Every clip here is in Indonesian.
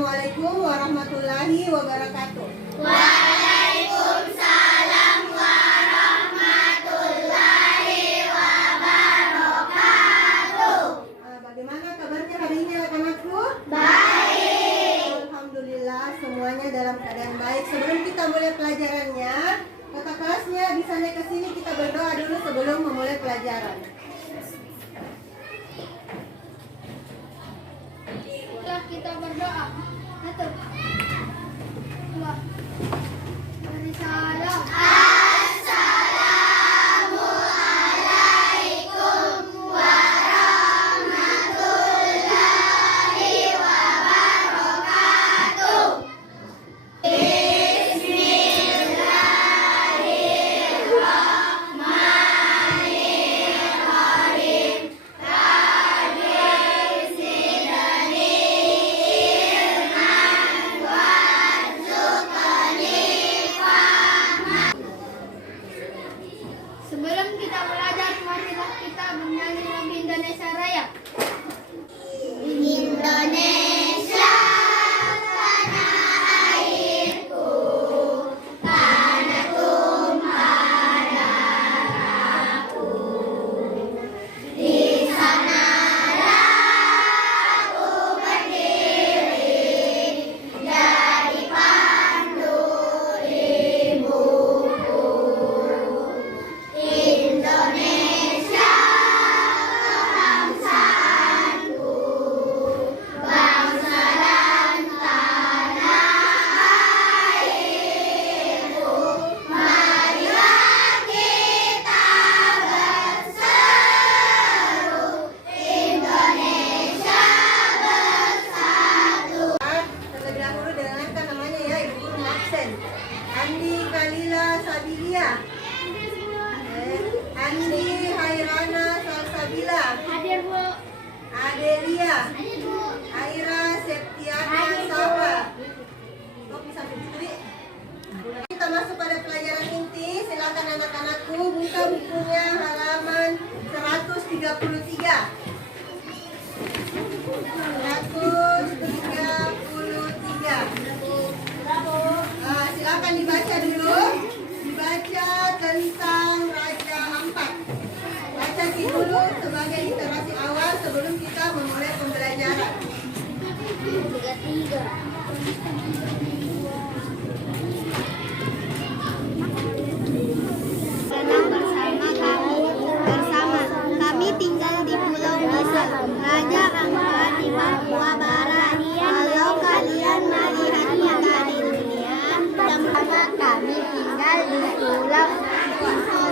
Assalamualaikum warahmatullahi wabarakatuh. Waalaikumsalam warahmatullahi wabarakatuh. Bagaimana kabarnya hari ini anak-anakku? Baik. Alhamdulillah semuanya dalam keadaan baik. Sebelum kita mulai pelajarannya, kata kelasnya bisa naik ke sini, kita berdoa dulu sebelum memulai pelajaran. Kita berdoa. Satu. Dua. Beri salam. Assalamualaikum warahmatullahi wabarakatuh. Bismillahirrahmanirrahim. Sebelum kita belajar, marilah kita bernyanyi lagu Indonesia Raya. Indonesia, tanah airku, tanah tumpah darahku. Di sanalah aku berdiri, jadi pandu ibuku. Indonesia, bangsaanku, bangsa dan tanah airku. Marilah kita berseru, Indonesia bersatu. Terlebih dahulu dengarkan namanya ya, Ibu Guru absen. Andi Kalila Sabilia. Andi Hairana Salsabila. Hadir, Bu. Adelia. Hadir, Bu. Aira Septiana Sawa. Kita masuk pada pelajaran inti. Silakan anak-anakku buka bukunya halaman 133. 133. Silakan dibaca dulu. Dibaca tentang Raja Ampat. Baca dulu sebagai literasi awal sebelum kita memulai pembelajaran. 33. Senang bersama kami tinggal di Pulau Misal, Raja Ampat di Papua Barat. Kalau kalian melihatnya dari dunia, bersama kami tinggal di Pulau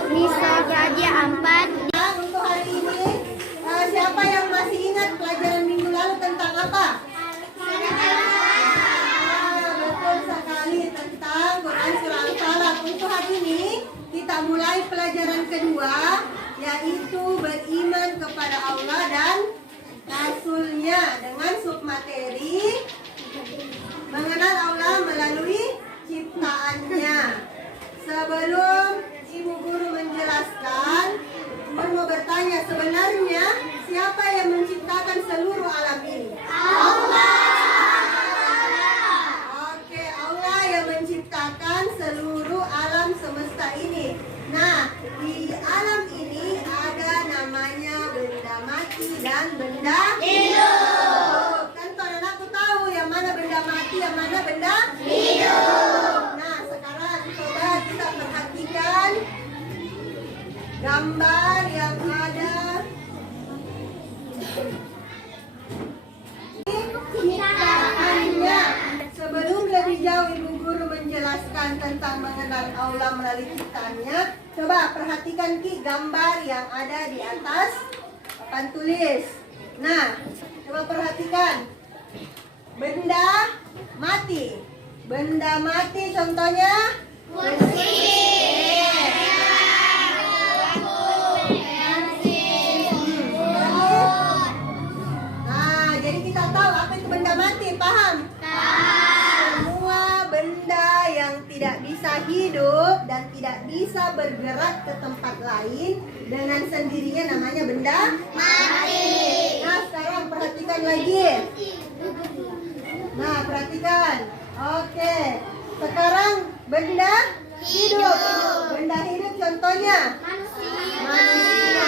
Misal, Raja Ampat. Untuk hari ini, siapa yang masih ingat pelajaran minggu lalu tentang apa? Betul sekali, tentang Quran Surah Al-Falaq. Untuk hari ini kita mulai pelajaran kedua, yaitu beriman kepada Allah dan Rasul-Nya dengan submateri mengenal Allah melalui ciptaannya. Sebelum Ibu Guru menjelaskan, Guru mau bertanya, sebenarnya siapa yang menciptakan seluruh alam ini? Oke, Allah yang menciptakan seluruh alam semesta ini. Nah, di alam ini ada namanya benda mati dan benda hidup. Kan anak-anakku tahu yang mana benda mati, yang mana benda hidup. Nah, sekarang coba kita perhatikan gambar yang ada ciptaannya. Sebelum lebih jauh Ibu Guru menjelaskan tentang mengenal Allah melalui ciptaannya, coba perhatikan Ki gambar yang ada di atas papan tulis. Nah, coba perhatikan benda mati. Benda mati contohnya Nah, jadi kita tahu apa itu benda mati, paham? Semua benda yang tidak bisa hidup dan tidak bisa bergerak ke tempat lain dengan sendirinya namanya benda mati. Nah, sekarang perhatikan lagi. Nah, perhatikan. Oke. Sekarang benda hidup. Benda hidup contohnya manusia.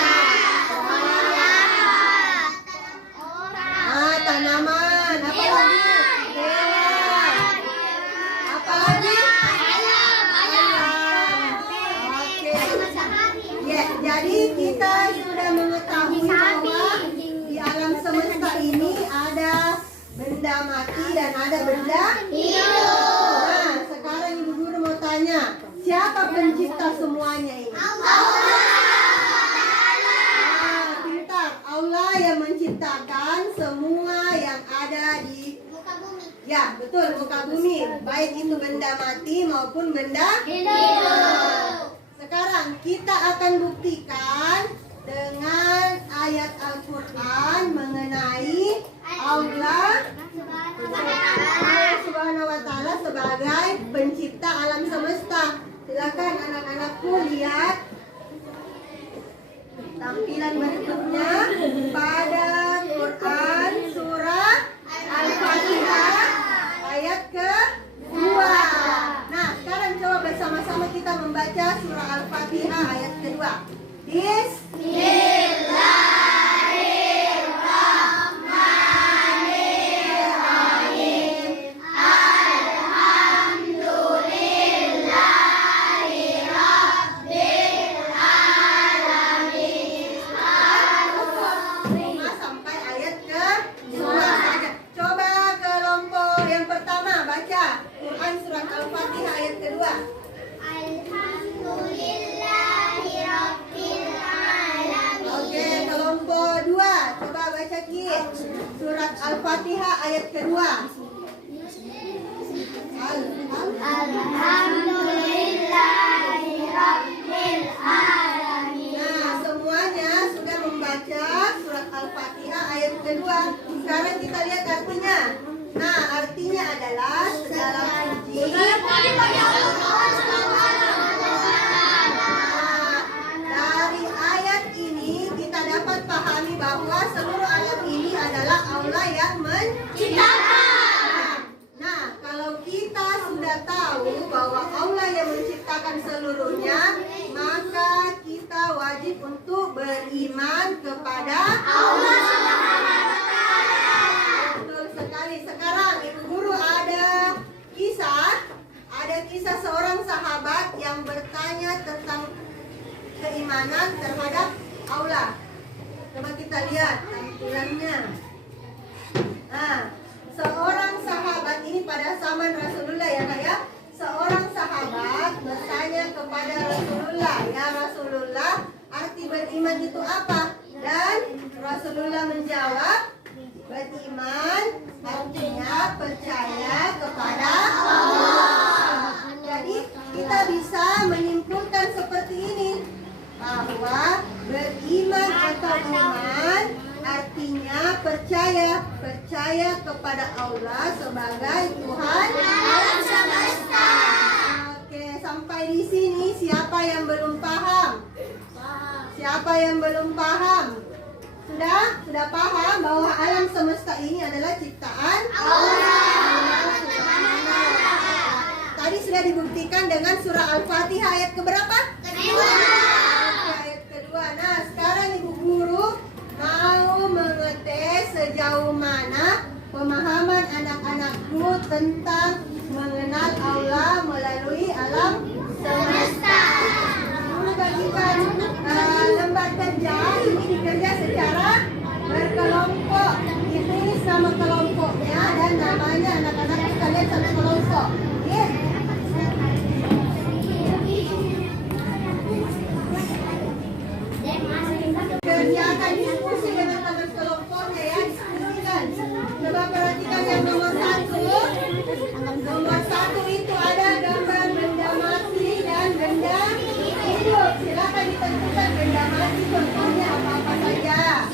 Tanaman. Apa lagi? Hewan. Apa lagi? Oke. Ya, jadi kita sudah mengetahui bahwa di alam semesta ini ada benda mati dan ada benda hidup. Nah, sekarang ibu guru mau tanya, siapa pencipta semuanya ini? Pintar. Allah yang menciptakan semua yang ada di Muka bumi. ya, betul, muka bumi. Baik itu benda mati maupun benda Hidup. Sekarang kita akan buktikan dengan ayat Al-Quran mengenai Allah Subhanahu wa Ta'ala sebagai pencipta alam semesta. Silakan anak-anakku lihat tampilan berikutnya pada Quran surah Al-Fatihah ayat ke-2. Nah, sekarang coba bersama-sama kita membaca surah Al-Fatihah ayat kedua. Bismillahirrahmanirrahim. Alhamdulillahirabbil alamin. Sampai ayat ke-2 saja. Coba kelompok yang pertama baca Quran surat Al-Fatihah ayat kedua. Alhamdulillahirabbil alamin. Oke, kelompok 2 coba baca Ki surat Al-Fatihah ayat kedua. Alhamdulillahirabbil alamin. Nah, semuanya sudah membaca surat Al-Fatihah ayat kedua. Sekarang kita lihat artinya. Nah, artinya adalah segala puji dari ayat ini kita dapat pahami bahwa seluruh alam ini adalah Allah yang menciptakan. Nah, kalau kita sudah tahu bahwa Allah yang menciptakan seluruhnya, maka kita wajib untuk beriman kepada Allah Subhanahu wa Ta'ala. Betul sekali. Sekarang Ibu Guru ada kisah seorang sahabat yang bertanya tentang keimanan terhadap Allah. Coba kita lihat tampilannya. Nah, seorang sahabat ini pada zaman Rasulullah ya Kak ya. Seorang sahabat bertanya kepada Rasulullah, "Ya Rasulullah, arti beriman itu apa?" Dan Rasulullah menjawab, "Beriman artinya percaya kepada Allah." Jadi kita bisa menyimpulkan seperti ini, bahwa beriman atau iman artinya percaya kepada Allah sebagai Tuhan alam semesta. Oke, sampai di sini siapa yang belum paham? Siapa yang belum paham? Sudah paham bahwa alam semesta ini adalah ciptaan Allah. Tadi sudah dibuktikan dengan surah Al-Fatihah ayat keberapa? Kedua. Ayat kedua. Nah, sekarang Ibu Guru mau mengetes sejauh mana pemahaman anak-anakku tentang mengenal Allah melalui alam semesta. Guru bagikan lembar kerja ini dikerja secara berkelompok. Ditulis nama kelompoknya dan namanya anak-anak sekalian satu kelompok. Kerjakan diskusi dengan teman kelompoknya ya, diskusikan. Coba perhatikan yang nomor 1. Nomor 1 itu ada gambar benda mati dan benda hidup. Silakan ditentukan benda mati contohnya apa-apa saja.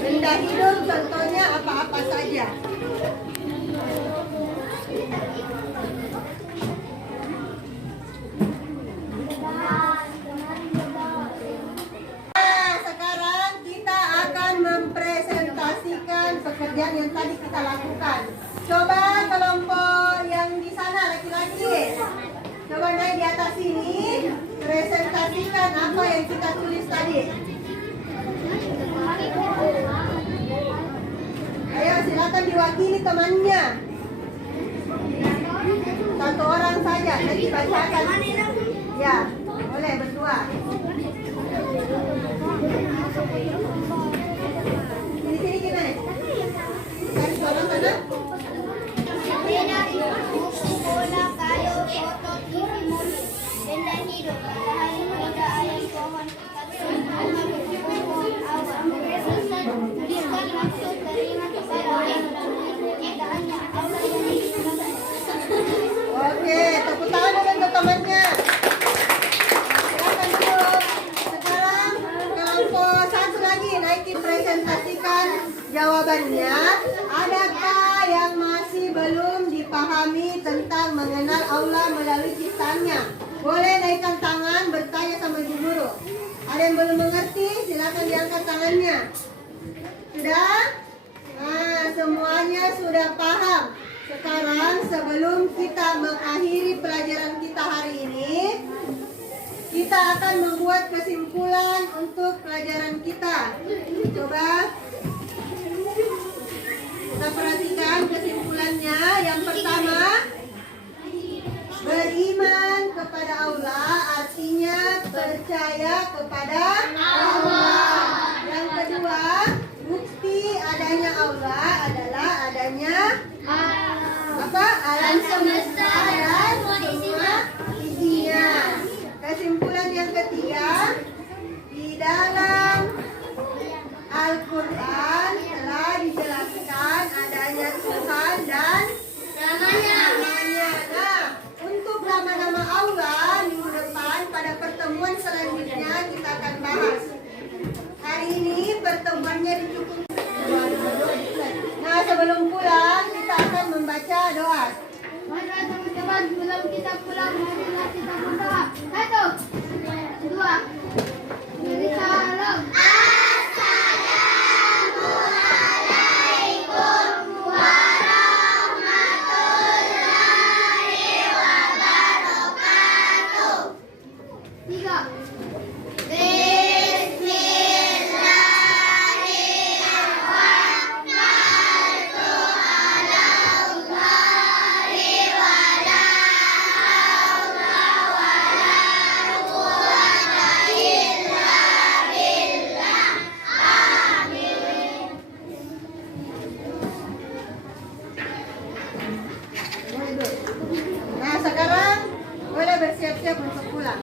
Benda hidup contohnya apa-apa saja. sini, presentasikan apa yang kita tulis tadi. Ayo silakan diwakili temannya. Satu orang saja, nanti bacakan. Ya, boleh berdua. Sini kita nih. Cari suara sana. Bola, kayu, foto, TV, mobil, benda hidup, matahari, benda air, pohon, bunga, burung, awan, tulisan, maksud, terima, kepada, keadaannya, Allah yang Oke, tepuk tangan dulu untuk temannya. Silakan dulu. Sekarang kelompok satu lagi naikin presentasikan jawabannya. Adakah yang masih belum dipahami tentang mengenal Allah melalui ciptaannya? Boleh naikkan tangan bertanya sama ibu guru. Ada yang belum mengerti? Silakan diangkat tangannya. Sudah? Nah, semuanya sudah paham. Sekarang sebelum kita mengakhiri pelajaran kita hari ini, kita akan membuat kesimpulan untuk pelajaran kita. Coba kita perhatikan kesimpulannya. Yang pertama, beriman kepada Allah artinya percaya kepada Allah. Yang kedua, bukti adanya Allah adalah adanya alam semesta dan semua isinya. Kesimpulan yang ketiga, di dalam Al-Quran telah dijelaskan adanya Tuhan dan namanya. Nah, untuk nama-nama Allah minggu depan pada pertemuan selanjutnya kita akan bahas. Hari ini pertemuannya dicukupkan. Nah, sebelum pulang kita akan membaca doa. Mari teman-teman, sebelum kita pulang, marilah kita berdoa. 1, 2, 3, salam. Assalamualaikum warahmatullahi wabarakatuh. 3. Nah, sekarang boleh bersiap-siap